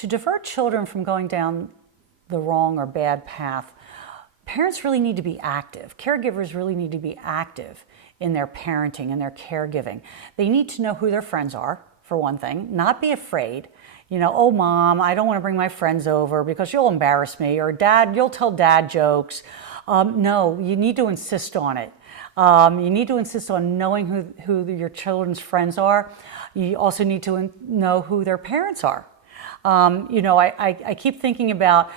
To divert children from going down the wrong or bad path, parents really need to be active. Caregivers really need to be active in their parenting and their caregiving. They need to know who their friends are, for one thing, not be afraid. You know, oh, mom, I don't want to bring my friends over because you'll embarrass me, or dad, you'll tell dad jokes. No, you need to insist on it. You need to insist on knowing who your children's friends are. You also need to know who their parents are. You know, I keep thinking about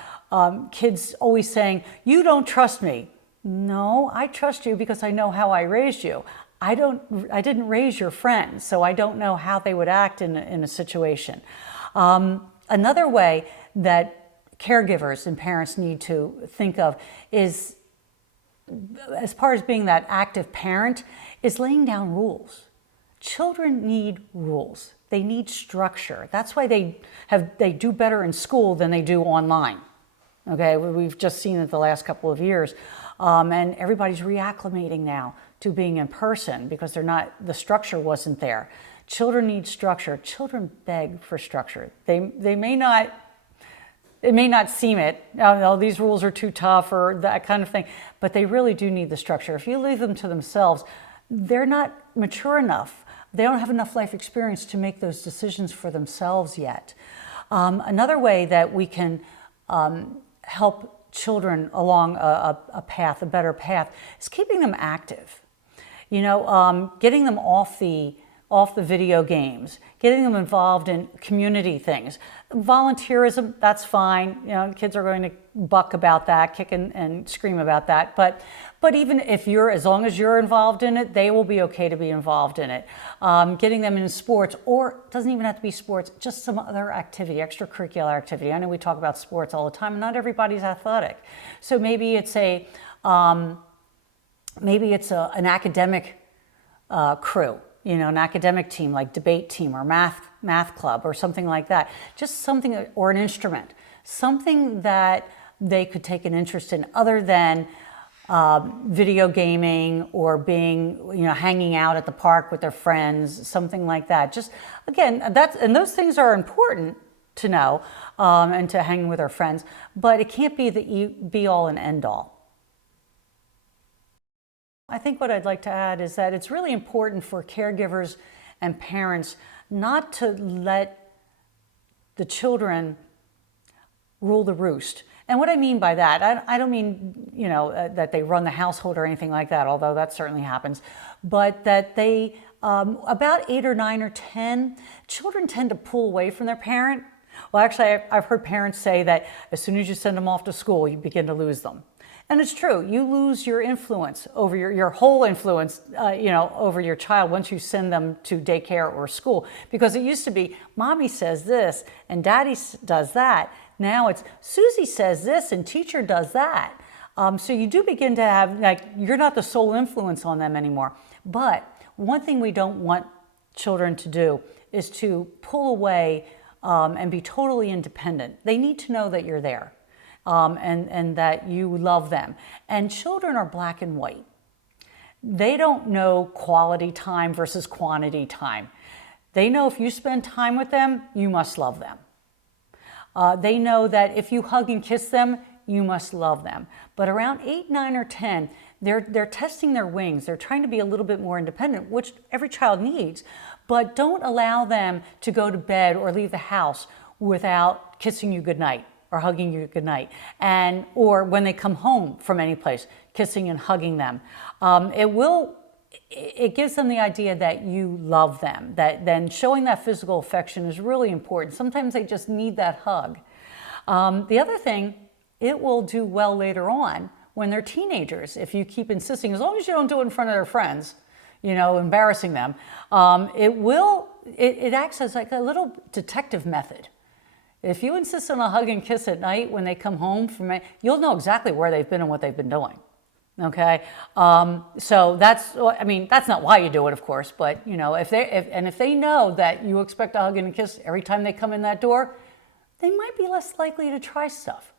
kids always saying, you don't trust me. No, I trust you because I know how I raised you. I didn't raise your friends, so I don't know how they would act in a situation. Another way that caregivers and parents need to think of is, as far as being that active parent, is laying down rules. Children need rules. They need structure. That's why they do better in school than they do online. Okay, we've just seen it the last couple of years, and everybody's reacclimating now to being in person because the structure wasn't there. Children need structure. Children beg for structure. It may not seem it. Oh, these rules are too tough or that kind of thing, but they really do need the structure. If you leave them to themselves, they're not mature enough. They don't have enough life experience to make those decisions for themselves yet. Another way that we can help children along a path, a better path, is keeping them active. You know, getting them off the video games, getting them involved in community things. Volunteerism, that's fine. You know, kids are going to buck about that, kick and scream about that. But even if as long as you're involved in it, they will be okay to be involved in it. Getting them in sports, or it doesn't even have to be sports, just some other activity, extracurricular activity. I know we talk about sports all the time, and not everybody's athletic. So maybe it's an academic crew. You know, an academic team like debate team or math club or something like that. Just something, or an instrument, something that they could take an interest in other than video gaming or hanging out at the park with their friends, something like that. Just, again, and those things are important to know and to hang with our friends, but it can't be the be all and end all. I think what I'd like to add is that it's really important for caregivers and parents not to let the children rule the roost. And what I mean by that, I don't mean, you know, that they run the household or anything like that, although that certainly happens, but that they, about 8 or 9 or 10, children tend to pull away from their parent. Well, actually, I've heard parents say that as soon as you send them off to school, you begin to lose them. And it's true, you lose your influence over your whole influence, over your child once you send them to daycare or school. Because it used to be, mommy says this and daddy does that. Now it's Susie says this and teacher does that. So you do begin to have, you're not the sole influence on them anymore. But one thing we don't want children to do is to pull away and be totally independent. They need to know that you're there. And that you love them. And children are black and white. They don't know quality time versus quantity time. They know if you spend time with them, you must love them. They know that if you hug and kiss them, you must love them. But around 8, 9, or 10, they're testing their wings. They're trying to be a little bit more independent, which every child needs. But don't allow them to go to bed or leave the house without kissing you goodnight or hugging you goodnight, or when they come home from any place, kissing and hugging them. It gives them the idea that you love them, that then showing that physical affection is really important. Sometimes they just need that hug. The other thing, it will do well later on when they're teenagers. If you keep insisting, as long as you don't do it in front of their friends, embarrassing them, it acts as like a little detective method. If you insist on a hug and kiss at night when they come home from it, you'll know exactly where they've been and what they've been doing. Okay, so that's not why you do it, of course, but if they know that you expect a hug and a kiss every time they come in that door, they might be less likely to try stuff.